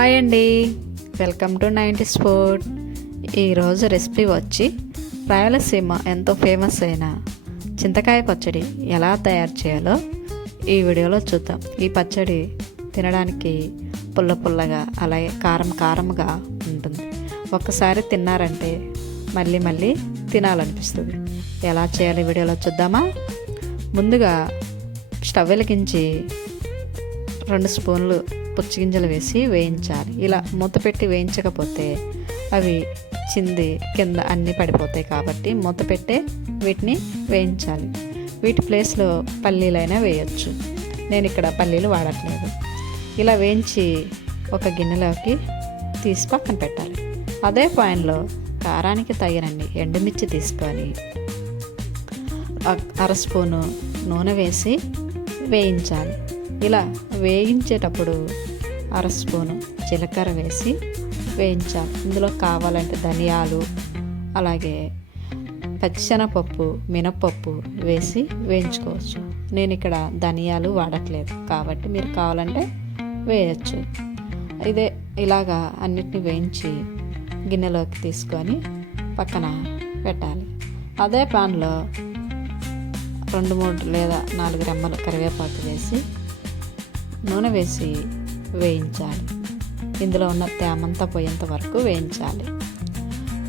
Hi అండి, welcome to 90s food. ఈరోజు recipe వచ్చి రాయలసీమ ఎంతో ఫేమస్ అయిన చింతకాయ పచ్చడి ఎలా తయారు చేయాలో ఈ వీడియోలో చూద్దాం. ఈ పచ్చడి తినడానికి పుల్ల పుల్లగా అలాగే కారం కారంగా ఉంటుంది. ఒక్కసారి తిన్నారంటే మళ్ళీ మళ్ళీ తినాలనిపిస్తుంది. ఎలా చేయాలి వీడియోలో చూద్దామా. ముందుగా స్టవ్ వెలిగించి 2 స్పూన్లు పుచ్చిగింజలు వేసి వేయించాలి. ఇలా మూత పెట్టి వేయించకపోతే అవి చింది కింద అన్నీ పడిపోతాయి కాబట్టి మూత పెట్టే వీటిని వేయించాలి. వీటి ప్లేస్లో పల్లీలైనా వేయచ్చు. నేను ఇక్కడ పల్లీలు వాడట్లేదు. ఇలా వేయించి ఒక గిన్నెలోకి తీసి పక్కన పెట్టాలి. అదే పాన్లో కారానికి తగినన్ని ఎండుమిర్చి తీసుకొని 1/2 స్పూను నూనె వేసి వేయించాలి. ఇలా వేయించేటప్పుడు 1/2 స్పూను జీలకర్ర వేసి వేయించాలి. ఇందులో కావాలంటే ధనియాలు అలాగే పచ్చిశనగపప్పు మినప్పప్పు వేసి వేయించుకోవచ్చు. నేను ఇక్కడ ధనియాలు వాడట్లేదు కాబట్టి మీరు కావాలంటే వేయచ్చు. ఇలాగా అన్నిటిని వేయించి గిన్నెలోకి తీసుకొని పక్కన పెట్టాలి. అదే పాన్లో 2-3 లేదా 4 రెమ్మలు కరివేపాకు వేసి నూనె వేసి వేయించాలి. ఇందులో ఉన్న తేమంతా పోయేంత వరకు వేయించాలి.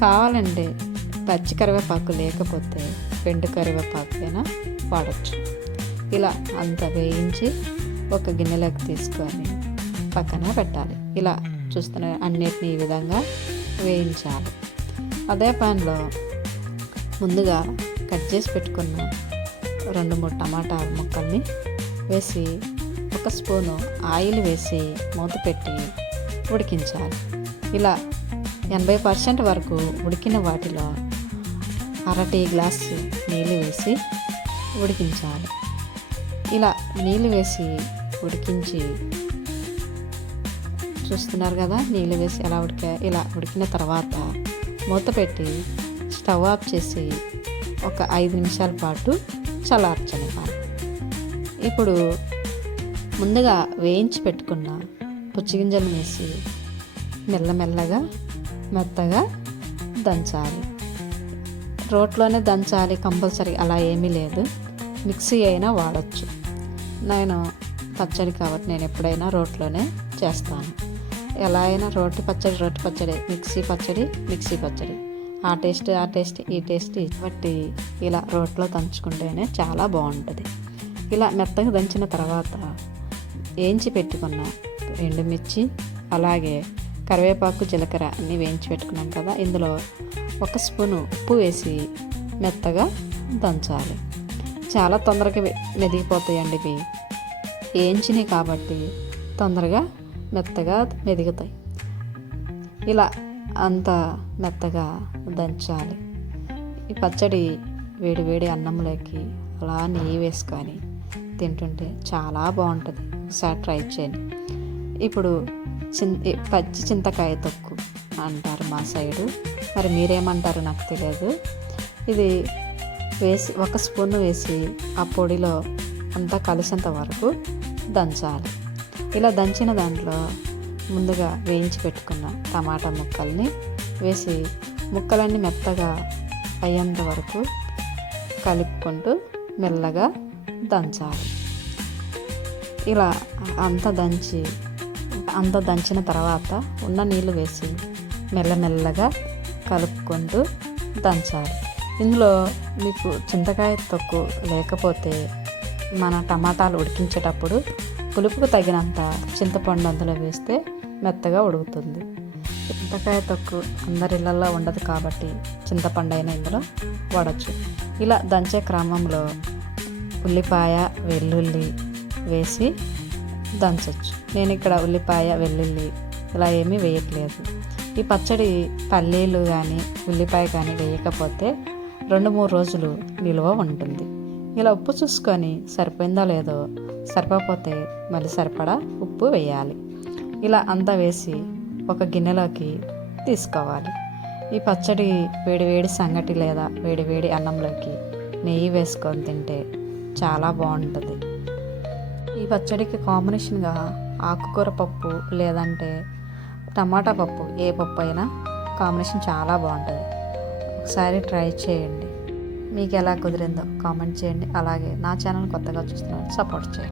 కావాలంటే పచ్చి కరివేపాకు లేకపోతే ఎండు కరివేపాకు అయినా వాడచ్చు. ఇలా అంతా వేయించి ఒక గిన్నెలోకి తీసుకొని పక్కన పెట్టాలి. ఇలా చూస్తున్న అన్నిటిని ఈ విధంగా వేయించాలి. అదే పాన్లో ముందుగా కట్ చేసి పెట్టుకున్న 2-3 టమాటా ముక్కల్ని వేసి 1 స్పూను ఆయిల్ వేసి మూత పెట్టి ఉడికించాలి. ఇలా 80% వరకు ఉడికిన వాటిలో 1/2 టీ గ్లాసు నీళ్ళు వేసి ఉడికించాలి. ఇలా నీళ్ళు వేసి ఉడికించి చూస్తున్నారు కదా, నీళ్ళు వేసి ఇలా ఉడికిన తర్వాత మూత పెట్టి స్టవ్ ఆఫ్ చేసి ఒక 5 నిమిషాల పాటు చల్లార్చనివ్వాలి. ఇప్పుడు ముందుగా వేయించి పెట్టుకున్న పుచ్చిగింజలు వేసి మెల్లమెల్లగా మెత్తగా దంచాలి. రోట్లోనే దంచాలి కంపల్సరీ అలా ఏమీ లేదు. మిక్సీ అయినా వాడచ్చు. నేను పచ్చడి కాబట్టి నేను ఎప్పుడైనా రోట్లోనే చేస్తాను. ఎలా అయినా రోటి పచ్చడి, మిక్సీ పచ్చడి ఆ టేస్ట్ ఈ టేస్ట్ బట్టి ఇలా రోట్లో దంచుకుంటేనే చాలా బాగుంటుంది. ఇలా మెత్తగా దంచిన తర్వాత వేయించి పెట్టుకున్న ఎండుమిర్చి అలాగే కరివేపాకు జీలకర్ర అన్నీ వేయించి పెట్టుకున్నాం కదా, ఇందులో 1 స్పూను ఉప్పు వేసి మెత్తగా దంచాలి. చాలా తొందరగా మెదిగిపోతాయండి ఇవి. వేయించినవి కాబట్టి తొందరగా మెత్తగా మెదుగుతాయి. ఇలా అంత మెత్తగా దంచాలి. ఈ పచ్చడి వేడి అన్నంలోకి అలా నెయ్యి వేసుకొని తింటుంటే చాలా బాగుంటుంది. ఒకసారి ట్రై చేయండి. ఇప్పుడు పచ్చి చింతకాయ తొక్కు అంటారు మా సైడు, మరి మీరేమంటారు నాకు తెలియదు. ఇది వేసి 1 స్పూన్ వేసి ఆ పొడిలో అంతా కలిసేంత వరకు దంచాలి. ఇలా దంచిన దాంట్లో ముందుగా వేయించి పెట్టుకున్న టమాటా ముక్కల్ని వేసి ముక్కలన్నీ మెత్తగా అయ్యేంత వరకు కలుపుకుంటూ మెల్లగా దంచాలి. ఇలా అంత దంచిన తర్వాత ఉన్న నీళ్ళు వేసి మెల్లమెల్లగా కలుపుకుంటూ దంచాలి. ఇందులో మీకు చింతకాయ తొక్కు లేకపోతే మన టమాటాలు ఉడికించేటప్పుడు పులుపుకు తగినంత చింతపండు అందులో వేస్తే మెత్తగా ఉడుకుతుంది. చింతకాయ తొక్కు అందరి ఇళ్ళల్లో ఉండదు కాబట్టి చింతపండు అయినా ఇందులో వాడచ్చు. ఇలా దంచే క్రమంలో ఉల్లిపాయ వెల్లుల్లి వేసి దంచవచ్చు. నేను ఇక్కడ ఉల్లిపాయ వెల్లుల్లి ఇలా ఏమీ వేయట్లేదు. ఈ పచ్చడి పల్లీలు కానీ ఉల్లిపాయ కానీ వేయకపోతే 2-3 రోజులు నిల్వ ఉంటుంది. ఇలా ఉప్పు చూసుకొని సరిపోయిందో లేదో, సరిపోతే మళ్ళీ సరిపడా ఉప్పు వేయాలి. ఇలా అంతా వేసి ఒక గిన్నెలోకి తీసుకోవాలి. ఈ పచ్చడి వేడివేడి సంగటి లేదా వేడివేడి అన్నంలోకి నెయ్యి వేసుకొని తింటే చాలా బాగుంటుంది. ఈ పచ్చడికి కాంబినేషన్గా ఆకుకూర పప్పు లేదంటే టమాటా పప్పు ఏ పప్పు అయినా కాంబినేషన్ చాలా బాగుంటుంది. ఒకసారి ట్రై చేయండి. మీకు ఎలా కుదిరిందో కామెంట్ చేయండి. అలాగే నా ఛానల్ కొత్తగా చూస్తున్నారు సపోర్ట్ చేయండి.